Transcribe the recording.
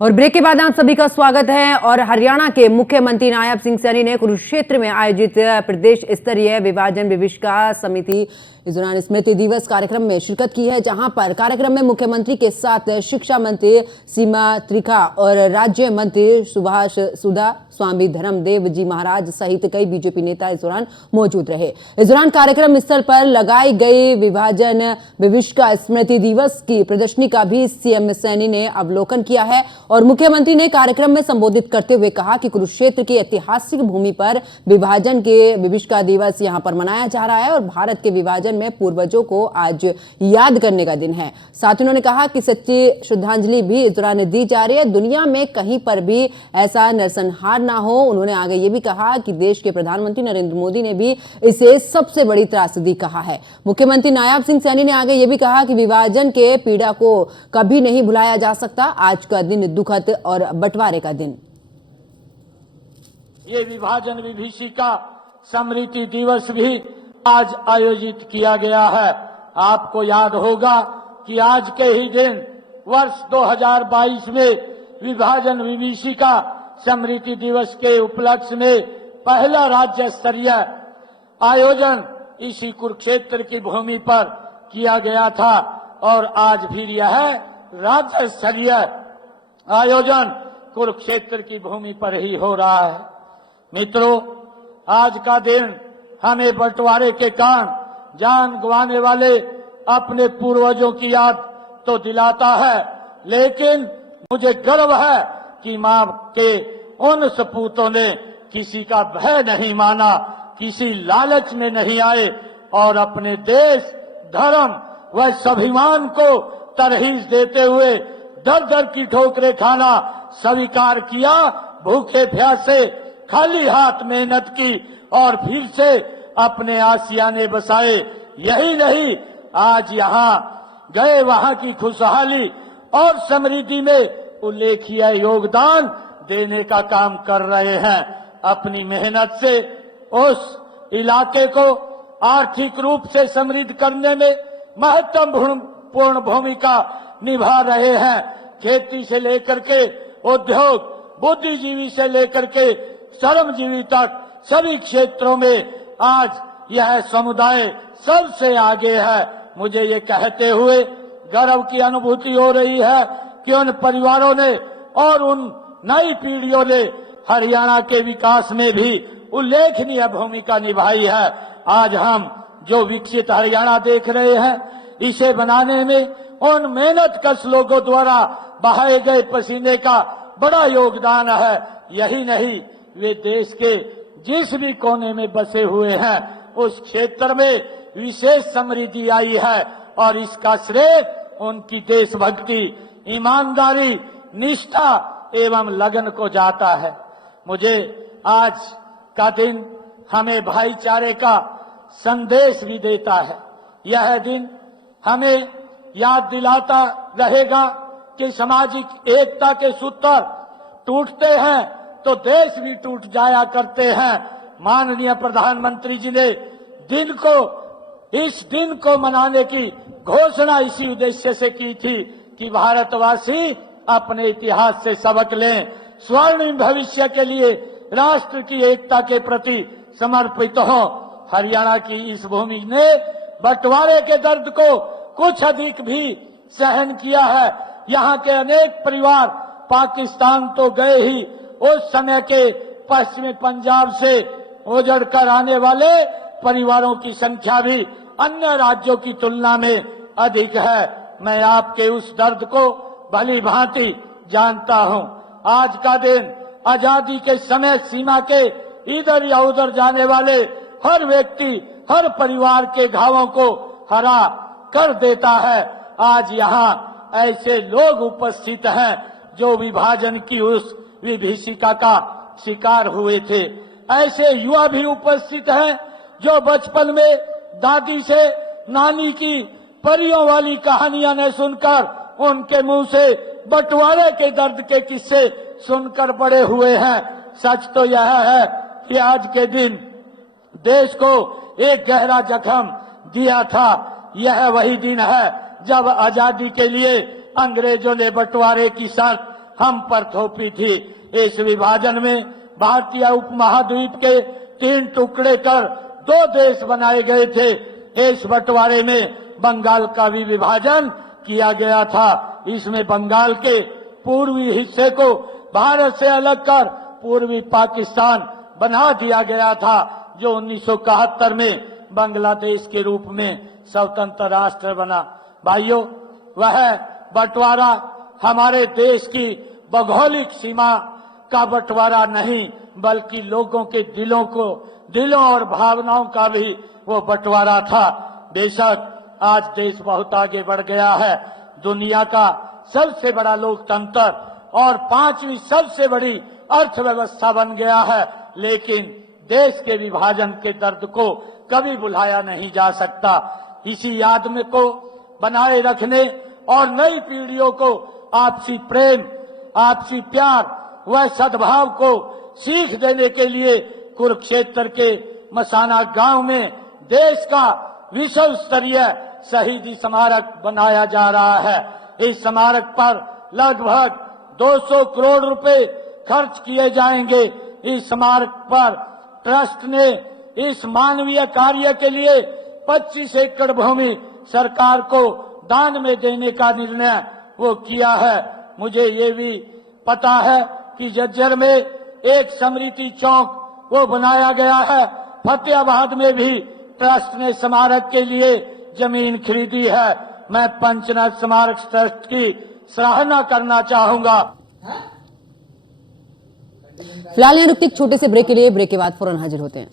और ब्रेक के बाद आप सभी का स्वागत है। और हरियाणा के मुख्यमंत्री नायब सिंह सैनी ने कुरुक्षेत्र में आयोजित प्रदेश स्तरीय विभाजन विभीषिका समिति इस दौरान स्मृति दिवस कार्यक्रम में शिरकत की है, जहां पर कार्यक्रम में मुख्यमंत्री के साथ शिक्षा मंत्री सीमा त्रिखा और राज्य मंत्री सुभाष सुधा, स्वामी धर्मदेव जी महाराज सहित कई बीजेपी नेता इस दौरान मौजूद रहे। इस दौरान कार्यक्रम स्थल पर लगाई गई विभाजन विभीषिका स्मृति दिवस की प्रदर्शनी का भी सीएम सैनी ने अवलोकन किया है। और मुख्यमंत्री ने कार्यक्रम में संबोधित करते हुए कहा कि कुरुक्षेत्र की ऐतिहासिक भूमि पर विभाजन के विभीषिका दिवस यहां पर मनाया जा रहा है और भारत के विभाजन में पूर्वजों को आज याद करने का दिन है। साथ ही उन्होंने कहा कि सच्ची श्रद्धांजलि भी इस दौरान दी जा रही है, दुनिया में कहीं पर भी ऐसा नरसंहार ना हो। उन्होंने आगे ये भी कहा कि देश के प्रधानमंत्री नरेंद्र मोदी ने भी इसे सबसे बड़ी त्रासदी कहा है। मुख्यमंत्री नायब सिंह सैनी ने आगे ये भी कहा कि विभाजन के पीड़ा को कभी नहीं भुलाया जा सकता। आज का दिन दुखद और बंटवारे का दिन। ये विभाजन विभीषिका स्मृति दिवस भी आज आयोजित किया गया है। आपको याद होगा कि आज के ही दिन वर्ष 2022 में विभाजन विभीषिका स्मृति दिवस के उपलक्ष्य में पहला राज्य स्तरीय आयोजन इसी कुरुक्षेत्र की भूमि पर किया गया था और आज फिर यह राज्य स्तरीय आयोजन कुरुक्षेत्र की भूमि पर ही हो रहा है। मित्रों, आज का दिन हमें बंटवारे के कारण जान गंवाने वाले अपने पूर्वजों की याद तो दिलाता है, लेकिन मुझे गर्व है कि मां के उन सपूतों ने किसी का भय नहीं माना, किसी लालच में नहीं आए और अपने देश, धर्म व स्वाभिमान को तरहीज देते हुए दर दर की ठोकरें खाना स्वीकार किया, भूखे प्यासे खाली हाथ मेहनत की और फिर से अपने आशियाने बसाए। यही नहीं, आज यहाँ गए वहां की खुशहाली और समृद्धि में उल्लेखनीय योगदान देने का काम कर रहे हैं। अपनी मेहनत से उस इलाके को आर्थिक रूप से समृद्ध करने में महत्वपूर्ण भूमिका निभा रहे हैं। खेती से लेकर के उद्योग, बुद्धिजीवी से लेकर के श्रमजीवी तक सभी क्षेत्रों में आज यह समुदाय सबसे आगे है। मुझे ये कहते हुए गर्व की अनुभूति हो रही है कि उन परिवारों ने और उन नई पीढ़ियों ने हरियाणा के विकास में भी उल्लेखनीय भूमिका निभाई है। आज हम जो विकसित हरियाणा देख रहे हैं, इसे बनाने में उन मेहनतकश लोगों द्वारा बहाए गए पसीने का बड़ा योगदान है। यही नहीं, वे देश के जिस भी कोने में बसे हुए हैं उस क्षेत्र में विशेष समृद्धि आई है और इसका श्रेय उनकी देशभक्ति, ईमानदारी, निष्ठा एवं लगन को जाता है। मुझे आज का दिन हमें भाईचारे का संदेश भी देता है। यह दिन हमें याद दिलाता रहेगा कि सामाजिक एकता के सूत्र टूटते हैं तो देश भी टूट जाया करते हैं। माननीय प्रधानमंत्री जी ने इस दिन को मनाने की घोषणा इसी उद्देश्य से की थी कि भारतवासी अपने इतिहास से सबक लें, स्वर्णिम भविष्य के लिए राष्ट्र की एकता के प्रति समर्पित हों। हरियाणा की इस भूमि ने बंटवारे के दर्द को कुछ अधिक भी सहन किया है। यहाँ के अनेक परिवार पाकिस्तान तो गए ही, उस समय के पश्चिमी पंजाब से उजड़ कर आने वाले परिवारों की संख्या भी अन्य राज्यों की तुलना में अधिक है। मैं आपके उस दर्द को भली भांति जानता हूँ। आज का दिन आजादी के समय सीमा के इधर या उधर जाने वाले हर व्यक्ति, हर परिवार के घावों को हरा कर देता है। आज यहाँ ऐसे लोग उपस्थित हैं जो विभाजन की उस विभीषिका का शिकार हुए थे। ऐसे युवा भी उपस्थित हैं जो बचपन में दादी से नानी की परियों वाली कहानियां न सुनकर उनके मुंह से बंटवारे के दर्द के किस्से सुनकर बड़े हुए हैं। सच तो यह है कि आज के दिन देश को एक गहरा जख्म दिया था। यह वही दिन है जब आजादी के लिए अंग्रेजों ने बंटवारे की शर्त हम पर थोपी थी। इस विभाजन में भारतीय उपमहाद्वीप के 3 टुकड़े कर 2 देश बनाए गए थे। इस बंटवारे में बंगाल का भी विभाजन किया गया था। इसमें बंगाल के पूर्वी हिस्से को भारत से अलग कर पूर्वी पाकिस्तान बना दिया गया था, जो 1971 में बांग्लादेश के रूप में स्वतंत्र राष्ट्र बना। भाइयों, वह बंटवारा हमारे देश की भौगोलिक सीमा का बंटवारा नहीं, बल्कि लोगों के दिलों और भावनाओं का भी वो बंटवारा था। बेशक आज देश बहुत आगे बढ़ गया है, दुनिया का सबसे बड़ा लोकतंत्र और 5वीं सबसे बड़ी अर्थव्यवस्था बन गया है, लेकिन देश के विभाजन के दर्द को कभी भुलाया नहीं जा सकता। इसी याद में को बनाए रखने और नई पीढ़ियों को आपसी प्रेम, आपसी प्यार व सद्भाव को सीख देने के लिए कुरुक्षेत्र के मसाना गांव में देश का विश्व स्तरीय शहीदी स्मारक बनाया जा रहा है। इस स्मारक पर लगभग 200 करोड़ रुपए खर्च किए जाएंगे। इस स्मारक पर ट्रस्ट ने इस मानवीय कार्य के लिए 25 एकड़ भूमि सरकार को दान में देने का निर्णय वो किया है। मुझे ये भी पता है कि झज्जर में एक स्मृति चौक वो बनाया गया है। फतेहाबाद में भी ट्रस्ट ने स्मारक के लिए जमीन खरीदी है। मैं पंचनाथ स्मारक ट्रस्ट की सराहना करना चाहूंगा। फिलहाल यहाँ रुकते एक छोटे से ब्रेक के लिए, ब्रेक के बाद फौरन हाजिर होते हैं।